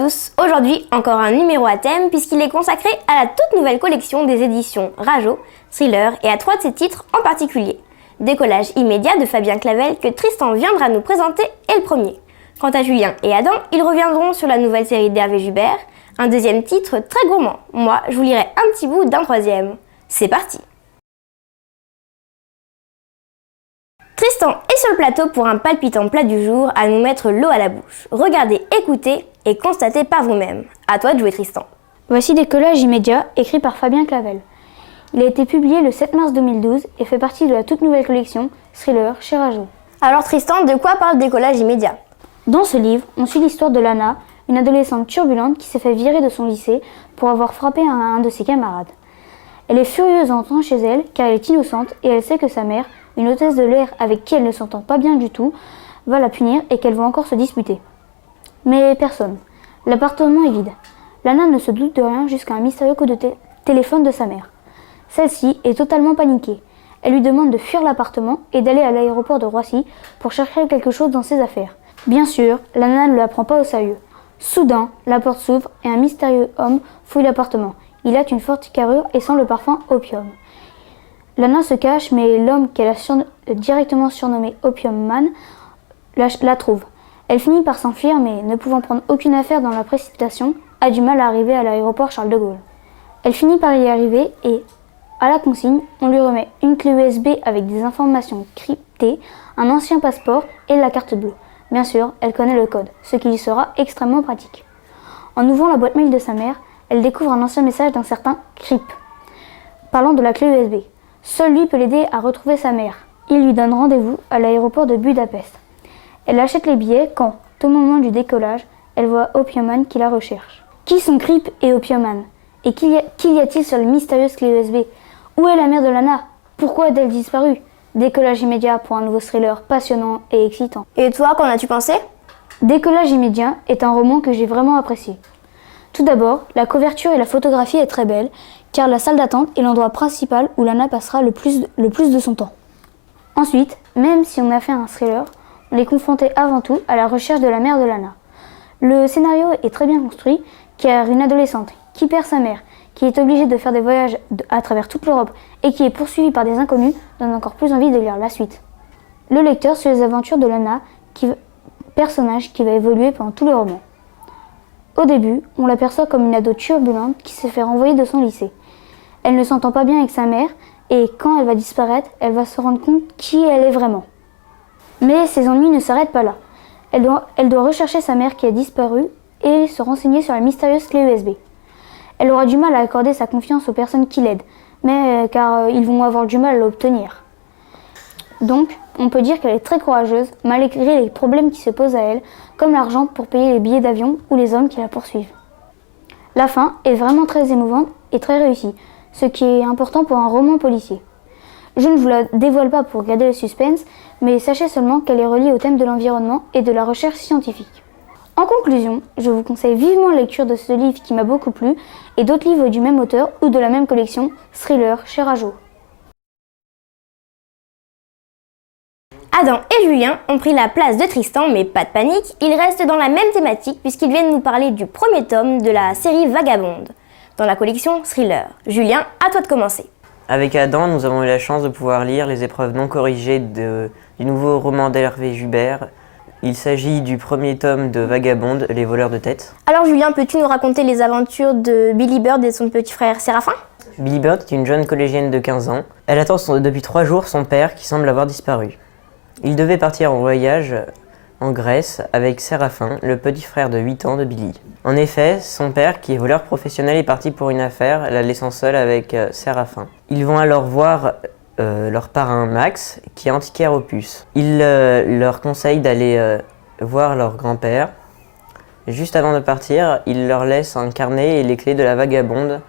tous, aujourd'hui encore un numéro à thème puisqu'il est consacré à la toute nouvelle collection des éditions Rajo, Thriller et à 3 de ses titres en particulier. Décollage immédiat de Fabien Clavel que Tristan viendra nous présenter est le premier. Quant à Julien et Adam, ils reviendront sur la nouvelle série d'Hervé Jubert, un deuxième titre très gourmand. Moi, je vous lirai un petit bout d'un troisième. C'est parti! Tristan est sur le plateau pour un palpitant plat du jour à nous mettre l'eau à la bouche. Regardez, écoutez et constatez par vous-même. À toi de jouer Tristan. Voici Décollage immédiat, écrit par Fabien Clavel. Il a été publié le 7 mars 2012 et fait partie de la toute nouvelle collection Thriller chez Rajo. Alors Tristan, de quoi parle Décollage immédiat? Dans ce livre, on suit l'histoire de Lana, une adolescente turbulente qui s'est fait virer de son lycée pour avoir frappé un de ses camarades. Elle est furieuse en entrant chez elle car elle est innocente et elle sait que sa mère, une hôtesse de l'air avec qui elle ne s'entend pas bien du tout, va la punir et qu'elles vont encore se disputer. Mais personne. L'appartement est vide. Lana ne se doute de rien jusqu'à un mystérieux coup de téléphone de sa mère. Celle-ci est totalement paniquée. Elle lui demande de fuir l'appartement et d'aller à l'aéroport de Roissy pour chercher quelque chose dans ses affaires. Bien sûr, Lana ne la prend pas au sérieux. Soudain, la porte s'ouvre et un mystérieux homme fouille l'appartement. Il a une forte carrure et sent le parfum opium. Lana se cache, mais l'homme qu'elle a directement surnommé Opium Man la trouve. Elle finit par s'enfuir, mais ne pouvant prendre aucune affaire dans la précipitation, a du mal à arriver à l'aéroport Charles de Gaulle. Elle finit par y arriver et, à la consigne, on lui remet une clé USB avec des informations cryptées, un ancien passeport et la carte bleue. Bien sûr, elle connaît le code, ce qui lui sera extrêmement pratique. En ouvrant la boîte mail de sa mère, elle découvre un ancien message d'un certain Crip, parlant de la clé USB. Seul lui peut l'aider à retrouver sa mère. Il lui donne rendez-vous à l'aéroport de Budapest. Elle achète les billets quand, au moment du décollage, elle voit Opium Man qui la recherche. Qui sont Crip et Opium Man? Et qu'y a-t-il sur la mystérieuse clé USB? Où est la mère de Lana? Pourquoi a-t-elle disparu? Décollage immédiat pour un nouveau thriller passionnant et excitant. Et toi, qu'en as-tu pensé? Décollage immédiat est un roman que j'ai vraiment apprécié. Tout d'abord, la couverture et la photographie est très belle, car la salle d'attente est l'endroit principal où Lana passera le plus de son temps. Ensuite, même si on a fait un thriller, on est confronté avant tout à la recherche de la mère de Lana. Le scénario est très bien construit, car une adolescente qui perd sa mère, qui est obligée de faire des voyages à travers toute l'Europe et qui est poursuivie par des inconnus donne encore plus envie de lire la suite. Le lecteur suit les aventures de Lana, personnage qui va évoluer pendant tout le roman. Au début, on l'aperçoit comme une ado turbulente qui s'est fait renvoyer de son lycée. Elle ne s'entend pas bien avec sa mère et quand elle va disparaître, elle va se rendre compte qui elle est vraiment. Mais ses ennuis ne s'arrêtent pas là. Elle doit rechercher sa mère qui a disparu et se renseigner sur la mystérieuse clé USB. Elle aura du mal à accorder sa confiance aux personnes qui l'aident, car ils vont avoir du mal à l'obtenir. Donc, on peut dire qu'elle est très courageuse, malgré les problèmes qui se posent à elle, comme l'argent pour payer les billets d'avion ou les hommes qui la poursuivent. La fin est vraiment très émouvante et très réussie, ce qui est important pour un roman policier. Je ne vous la dévoile pas pour garder le suspense, mais sachez seulement qu'elle est reliée au thème de l'environnement et de la recherche scientifique. En conclusion, je vous conseille vivement la lecture de ce livre qui m'a beaucoup plu et d'autres livres du même auteur ou de la même collection, Thriller chez Rajo. Adam et Julien ont pris la place de Tristan, mais pas de panique, ils restent dans la même thématique puisqu'ils viennent nous parler du premier tome de la série Vagabonde, dans la collection Thriller. Julien, à toi de commencer. Avec Adam, nous avons eu la chance de pouvoir lire les épreuves non corrigées du nouveau roman d'Hervé Jubert. Il s'agit du premier tome de Vagabonde, Les voleurs de tête. Alors Julien, peux-tu nous raconter les aventures de Billy Bird et son petit frère Séraphin? Billy Bird est une jeune collégienne de 15 ans. Elle attend depuis 3 jours son père qui semble avoir disparu. Il devait partir en voyage en Grèce avec Séraphin, le petit frère de 8 ans de Billy. En effet, son père, qui est voleur professionnel, est parti pour une affaire, la laissant seule avec Séraphin. Ils vont alors voir leur parrain Max, qui est antiquaire aux puces. Il leur conseille d'aller voir leur grand-père. Juste avant de partir, il leur laisse un carnet et les clés de la Vagabonde,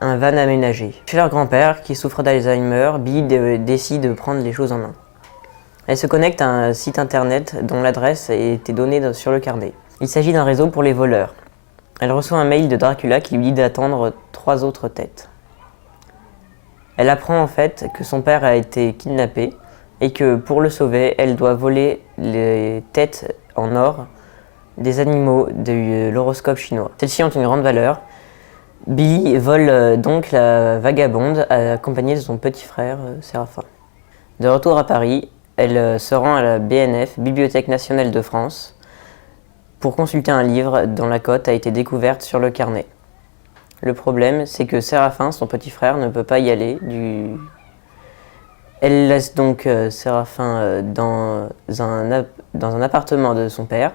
un van aménagé. Chez leur grand-père, qui souffre d'Alzheimer, Billy décide de prendre les choses en main. Elle se connecte à un site internet dont l'adresse a été donnée sur le carnet. Il s'agit d'un réseau pour les voleurs. Elle reçoit un mail de Dracula qui lui dit d'attendre 3 autres têtes. Elle apprend en fait que son père a été kidnappé et que pour le sauver, elle doit voler les têtes en or des animaux de l'horoscope chinois. Celles-ci ont une grande valeur. Billy vole donc la vagabonde accompagnée de son petit frère Séraphin. De retour à Paris, elle se rend à la BNF, Bibliothèque nationale de France, pour consulter un livre dont la cote a été découverte sur le carnet. Le problème, c'est que Séraphin, son petit frère, ne peut pas y aller. Elle laisse donc Séraphin dans un appartement de son père,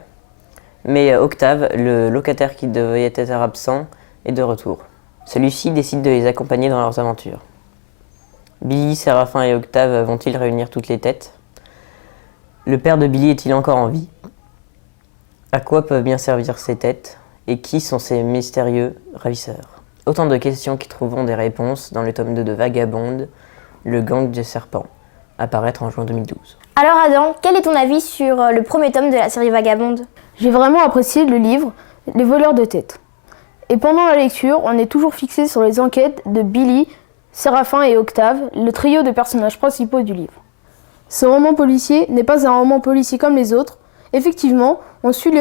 mais Octave, le locataire qui devait être absent, est de retour. Celui-ci décide de les accompagner dans leurs aventures. Billy, Séraphin et Octave vont-ils réunir toutes les têtes? Le père de Billy est-il encore en vie? À quoi peuvent bien servir ces têtes? Et qui sont ces mystérieux ravisseurs? Autant de questions qui trouveront des réponses dans le tome 2 de Vagabonde, le gang des serpents, à paraître en juin 2012. Alors Adam, quel est ton avis sur le premier tome de la série Vagabonde? J'ai vraiment apprécié le livre Les voleurs de têtes. Et pendant la lecture, on est toujours fixé sur les enquêtes de Billy, Séraphin et Octave, le trio de personnages principaux du livre. Ce roman policier n'est pas un roman policier comme les autres. Effectivement, on suit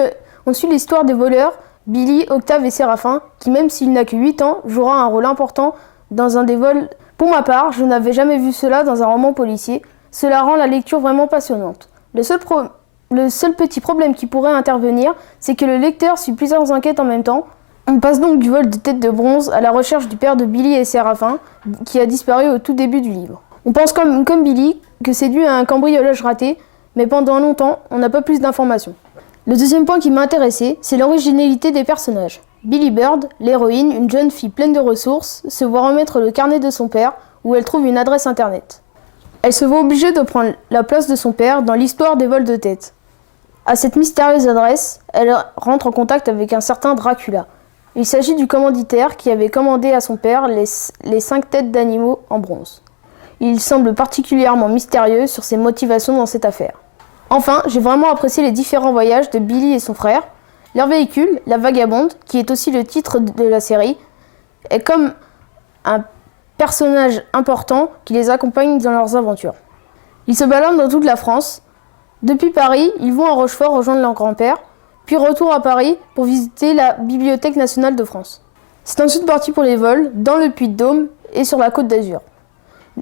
l'histoire des voleurs, Billy, Octave et Séraphin, qui même s'il n'a que 8 ans, jouera un rôle important dans un des vols. Pour ma part, je n'avais jamais vu cela dans un roman policier. Cela rend la lecture vraiment passionnante. Le seul petit problème qui pourrait intervenir, c'est que le lecteur suit plusieurs enquêtes en même temps. On passe donc du vol de tête de bronze à la recherche du père de Billy et Séraphin, qui a disparu au tout début du livre. On pense comme Billy que c'est dû à un cambriolage raté, mais pendant longtemps, on n'a pas plus d'informations. Le deuxième point qui m'a intéressé, c'est l'originalité des personnages. Billy Bird, l'héroïne, une jeune fille pleine de ressources, se voit remettre le carnet de son père, où elle trouve une adresse internet. Elle se voit obligée de prendre la place de son père dans l'histoire des vols de tête. À cette mystérieuse adresse, elle rentre en contact avec un certain Dracula. Il s'agit du commanditaire qui avait commandé à son père les 5 têtes d'animaux en bronze. Il semble particulièrement mystérieux sur ses motivations dans cette affaire. Enfin, j'ai vraiment apprécié les différents voyages de Billy et son frère. Leur véhicule, la Vagabonde, qui est aussi le titre de la série, est comme un personnage important qui les accompagne dans leurs aventures. Ils se baladent dans toute la France. Depuis Paris, ils vont à Rochefort rejoindre leur grand-père, puis retour à Paris pour visiter la Bibliothèque nationale de France. C'est ensuite parti pour les vols dans le Puy-de-Dôme et sur la Côte d'Azur.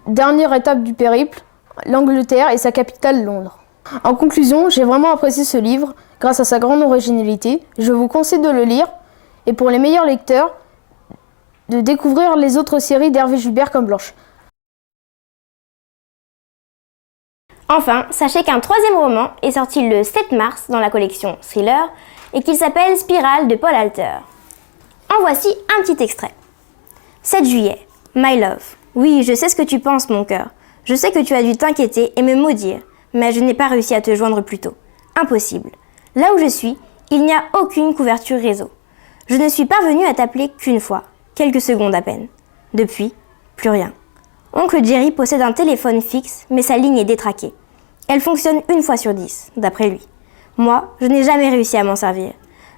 Dernière étape du périple, l'Angleterre et sa capitale Londres. En conclusion, j'ai vraiment apprécié ce livre grâce à sa grande originalité. Je vous conseille de le lire et pour les meilleurs lecteurs, de découvrir les autres séries d'Hervé Gilbert comme Blanche. Enfin, sachez qu'un troisième roman est sorti le 7 mars dans la collection Thriller et qu'il s'appelle Spirale de Paul Alter. En voici un petit extrait. 7 juillet. My love. Oui, je sais ce que tu penses, mon cœur. Je sais que tu as dû t'inquiéter et me maudire, mais je n'ai pas réussi à te joindre plus tôt. Impossible. Là où je suis, il n'y a aucune couverture réseau. Je ne suis parvenue à t'appeler qu'une fois, quelques secondes à peine. Depuis, plus rien. Oncle Jerry possède un téléphone fixe, mais sa ligne est détraquée. Elle fonctionne 1 fois sur 10, d'après lui. Moi, je n'ai jamais réussi à m'en servir.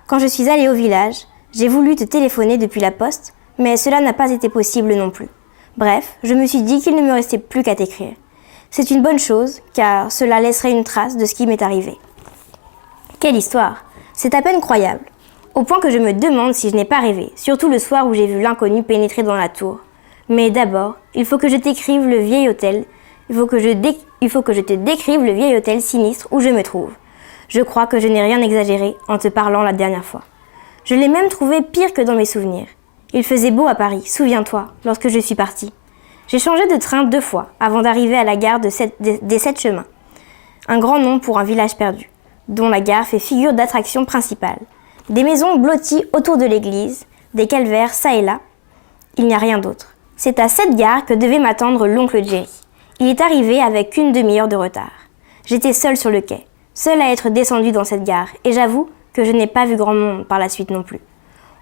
Quand je suis allée au village, j'ai voulu te téléphoner depuis la poste, mais cela n'a pas été possible non plus. Bref, je me suis dit qu'il ne me restait plus qu'à t'écrire. C'est une bonne chose, car cela laisserait une trace de ce qui m'est arrivé. Quelle histoire! C'est à peine croyable. Au point que je me demande si je n'ai pas rêvé, surtout le soir où j'ai vu l'inconnu pénétrer dans la tour. Mais d'abord, il faut que je t'écrive le vieil hôtel. Il faut que je te décrive le vieil hôtel sinistre où je me trouve. Je crois que je n'ai rien exagéré en te parlant la dernière fois. Je l'ai même trouvé pire que dans mes souvenirs. Il faisait beau à Paris, souviens-toi, lorsque je suis partie. J'ai changé de train 2 fois avant d'arriver à la gare des 7 chemins. Un grand nom pour un village perdu, dont la gare fait figure d'attraction principale. Des maisons blotties autour de l'église, des calvaires çà et là. Il n'y a rien d'autre. C'est à cette gare que devait m'attendre l'oncle Jerry. Il est arrivé avec 1 demi-heure de retard. J'étais seule sur le quai, seule à être descendue dans cette gare, et j'avoue que je n'ai pas vu grand monde par la suite non plus.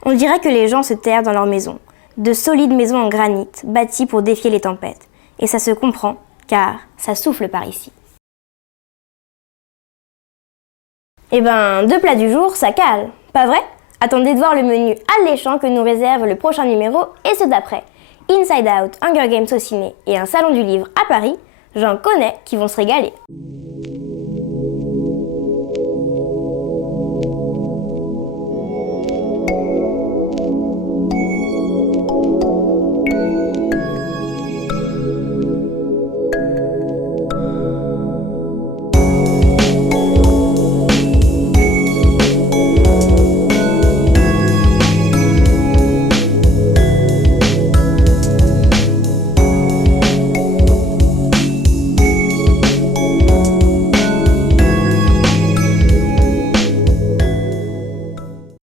On dirait que les gens se terrent dans leurs maisons, de solides maisons en granit, bâties pour défier les tempêtes. Et ça se comprend, car ça souffle par ici. Eh ben, 2 plats du jour, ça cale, pas vrai? Attendez de voir le menu alléchant que nous réserve le prochain numéro et ceux d'après. Inside Out, Hunger Games au ciné et un salon du livre à Paris, j'en connais qui vont se régaler.